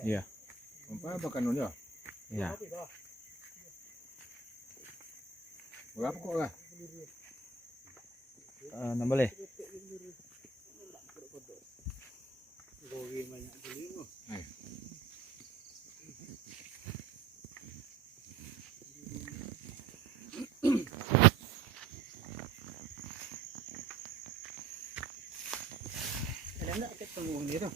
Iya. Apa makan dia? Iya. Berapa kok lah? Nambah le. Ada enggak ketemu ni tu?